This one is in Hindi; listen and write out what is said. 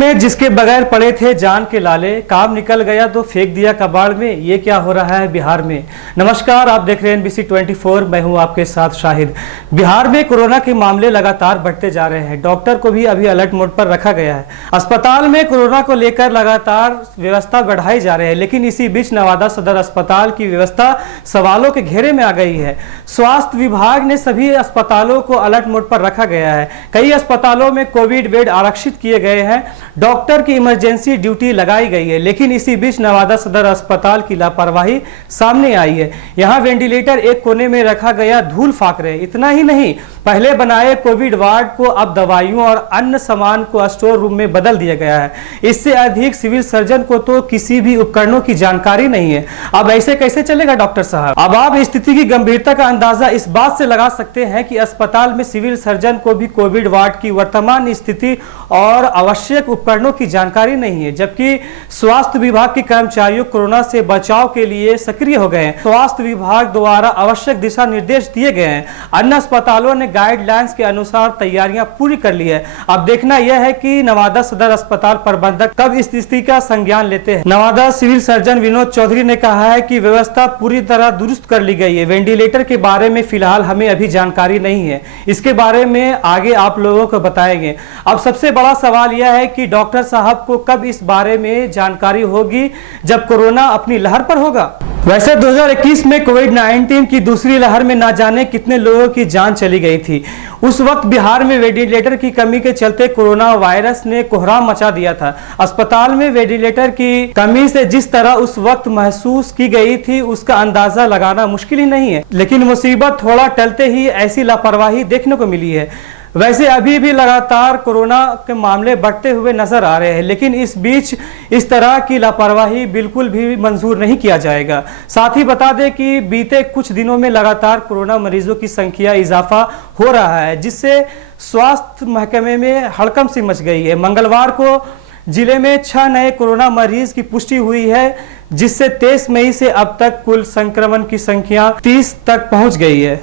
में जिसके बगैर पड़े थे जान के लाले, काम निकल गया तो फेंक दिया कबाड़ में। ये क्या हो रहा है बिहार में। नमस्कार, आप देख रहे हैं NBC 24। मैं हूं आपके साथ शाहिद। बिहार में कोरोना के मामले लगातार बढ़ते जा रहे हैं। डॉक्टर को भी अभी अलर्ट मोड पर रखा गया है। अस्पताल में कोरोना को लेकर लगातार व्यवस्था बढ़ाई जा रही है, लेकिन इसी बीच नवादा सदर अस्पताल की व्यवस्था सवालों के घेरे में आ गई है। स्वास्थ्य विभाग ने सभी अस्पतालों को अलर्ट मोड पर रखा गया है। कई अस्पतालों में कोविड बेड आरक्षित किए गए हैं, डॉक्टर की इमरजेंसी ड्यूटी लगाई गई है, लेकिन इसी बीच नवादा सदर अस्पताल की लापरवाही सामने आई है। यहां वेंटिलेटर एक कोने में रखा गया, धूल फाक रहे। इतना ही नहीं, पहले बनाए कोविड वार्ड को अब दवाइयों और अन्य सामान को स्टोर रूम में बदल दिया गया है। इससे अधिक सिविल सर्जन को तो किसी भी उपकरणों की जानकारी नहीं है। अब ऐसे कैसे चलेगा डॉक्टर साहब। अब आप स्थिति की गंभीरता का अंदाजा इस बात से लगा सकते हैं कि अस्पताल में सिविल सर्जन को भी कोविड वार्ड की वर्तमान स्थिति और आवश्यक उपकरणों की जानकारी नहीं है, जबकि स्वास्थ्य विभाग के कर्मचारियों कोरोना से बचाव के लिए सक्रिय हो गए हैं। स्वास्थ्य विभाग द्वारा आवश्यक दिशा निर्देश दिए गए हैं। अन्य अस्पतालों ने गाइडलाइंस के अनुसार तैयारियां पूरी कर ली है। अब देखना यह है कि नवादा सदर अस्पताल प्रबंधक कब इस स्थिति का संज्ञान लेते हैं। नवादा सिविल सर्जन विनोद चौधरी ने कहा है कि व्यवस्था पूरी तरह दुरुस्त कर ली गई है। वेंटिलेटर के बारे में फिलहाल हमें अभी जानकारी नहीं है, इसके बारे में आगे आप लोगों को बताएंगे। अब सबसे बड़ा सवाल यह है कि डॉक्टर साहब को कब इस बारे में जानकारी होगी, जब कोरोना अपनी लहर पर होगा। वैसे 2021 में कोविड-19 की दूसरी लहर में ना जाने कितने लोगों की जान चली गई थी। उस वक्त बिहार में वेंटिलेटर की कमी के चलते कोरोना वायरस ने कोहराम मचा दिया था। अस्पताल में वेंटिलेटर की कमी से जिस तरह उस वक्त महसूस की गई थी, उसका अंदाजा लगाना मुश्किल ही नहीं है। लेकिन मुसीबत थोड़ा टलते ही ऐसी लापरवाही देखने को मिली है। वैसे अभी भी लगातार कोरोना के मामले बढ़ते हुए नजर आ रहे हैं, लेकिन इस बीच इस तरह की लापरवाही बिल्कुल भी मंजूर नहीं किया जाएगा। साथ ही बता दें कि बीते कुछ दिनों में लगातार कोरोना मरीजों की संख्या इजाफा हो रहा है, जिससे स्वास्थ्य महकमे में हड़कंप सी मच गई है। मंगलवार को जिले में 6 नए कोरोना मरीज की पुष्टि हुई है, जिससे 23 मई से अब तक कुल संक्रमण की संख्या 30 तक पहुंच गई है।